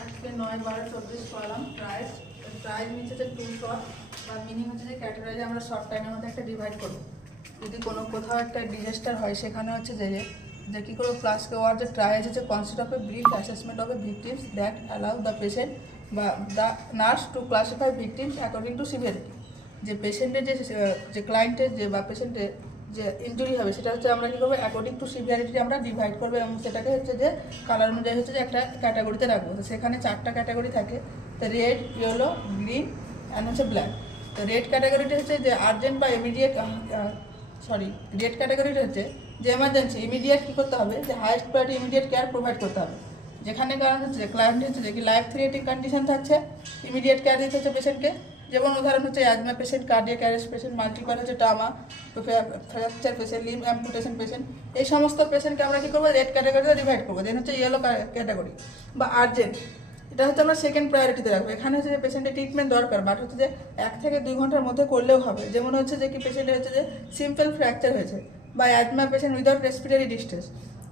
আজকে 9-12-24 পড়ালাম প্রাইস নিচে যে টু শর্ট বা মিনিং হচ্ছে যে ক্যাটাগরাইজে আমরা শর্ট টাইমের মধ্যে একটা ডিভাইড করব। যদি কোনো কোথাও একটা ডিজাস্টার হয় সেখানে হচ্ছে যে কী করবো প্লাসকে ওয়ার যে ট্রায়াল হচ্ছে concept of a brief assessment of a victims that allow the patient বা the nurse to classify victims according to severity. যে পেশেন্টের যে ক্লায়েন্টের বা পেশেন্টের যে ইনজুরি হবে সেটা হচ্ছে আমরা কী করবো অ্যাকর্ডিং টু সিভিয়ারিটি আমরা ডিভাইড করবো এবং সেটাকে হচ্ছে যে কালার অনুযায়ী হচ্ছে যে একটা ক্যাটাগরিতে রাখবো। তো সেখানে 4টা ক্যাটাগরি থাকে, তো রেড, ইয়েলো, গ্রিন অ্যান্ড হচ্ছে ব্ল্যাক। তো রেড ক্যাটাগরিটা হচ্ছে যে আর্জেন্ট বা ইমিডিয়েট রেড ক্যাটাগরিটা হচ্ছে যে এমার্জেন্সি ইমিডিয়েট কী করতে হবে, যে highest priority immediate care provide করতে হবে। যেখানে কারণ হচ্ছে যে ক্লায়েন্ট হচ্ছে যে কি লাইফ থ্রেটিং কন্ডিশন থাকছে, ইমিডিয়েট কেয়ার দিতে হচ্ছে পেশেন্টকে। যেমন উদাহরণ হচ্ছে asthma patient, cardiac arrest patient, multiple হচ্ছে trauma, fracture patient, limb amputation patient, এই সমস্ত পেশেন্টকে আমরা কী করবো রেড ক্যাটাগরিতে ডিভাইড করবো। দেন হচ্ছে ইয়েলো ক্যাটাগরি বা আর্জেন্ট, এটা হচ্ছে আমরা সেকেন্ড প্রায়োরিটিতে রাখবো। এখানে হচ্ছে যে পেশেন্টের ট্রিটমেন্ট দরকার, বাট হচ্ছে যে 1 থেকে 2 ঘন্টার মধ্যে করলেও হবে। যেমন হচ্ছে যে কি পেশেন্টের হচ্ছে যে সিম্পল ফ্র্যাকচার হয়েছে বা asthma patient without respiratory distress.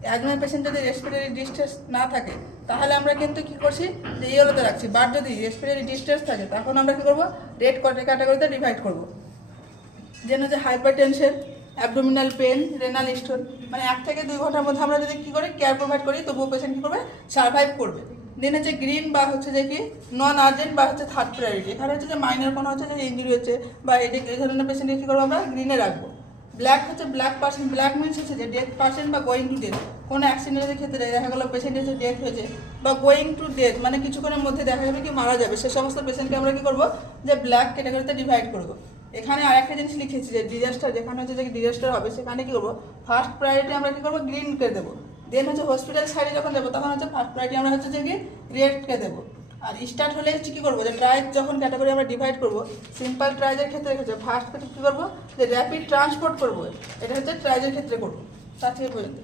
Asthma patient যদি রেসপিরেটরি ডিস্ট্রেস না থাকে তাহলে আমরা কিন্তু কী করছি যে ইয়েলোতে রাখছি, বাট যদি রেসপিরেটরি ডিস্ট্রেস থাকে তখন আমরা কী করবো রেড ক্যাটাগরিতে ডিভাইড করবো। যেন হচ্ছে hyper tension, abdominal pain, renal stone, মানে 1 থেকে 2 ঘন্টার মধ্যে আমরা যদি কী করি কেয়ার প্রোভাইড করি তবুও পেশেন্ট কী করবে সার্ভাইভ করবে। দেন হচ্ছে গ্রিন বা হচ্ছে যে কি নন আর্জেন্ট বা হচ্ছে থার্ড প্রায়োরিটি। এখানে হচ্ছে যে মাইনর কোনো হচ্ছে যে ইঞ্জুরি হচ্ছে বা এই ধরনের পেশেন্টকে কী করবো আমরা গ্রিনে রাখবো। ব্ল্যাক হচ্ছে ব্ল্যাক পার্সেন্ট, ব্ল্যাক মিনস হচ্ছে যে ডেথ পার্সেন্ট বা গোয়িং টু ডেথ। কোনো অ্যাক্সিডেন্টের ক্ষেত্রে দেখা গেলো পেশেন্টের হচ্ছে ডেথ হয়েছে বা গোয়িং টু ডেথ, মানে কিছুক্ষণের মধ্যে দেখা যাবে কি মারা যাবে, সে সমস্ত পেশেন্টকে আমরা কী করবো যে ব্ল্যাক ক্যাটাগরিতে ডিভাইড করবো। এখানে আরেকটা জিনিস লিখেছি যে ডিজাস্টার, যেখানে হচ্ছে যে ডিজাস্টার হবে সেখানে কী করবো ফার্স্ট প্রায়োরিটি আমরা কী করবো গ্রিনকে দেবো। দেন হচ্ছে হসপিটাল সাইডে যখন দেবো তখন হচ্ছে ফার্স্ট প্রায়োরিটি আমরা হচ্ছে যে কি রেডকে দেবো। আর স্টার্ট হলে হচ্ছে কী করবো যে ট্রাইজ যখন ক্যাটাগরি আমরা ডিভাইড করবো, সিম্পল ট্রাইজের ক্ষেত্রে হচ্ছে ফার্স্ট কী করবো যে র্যাপিড ট্রান্সপোর্ট করবো, এটা হচ্ছে ট্রাইজের ক্ষেত্রে করবো। তার থেকে পর্যন্ত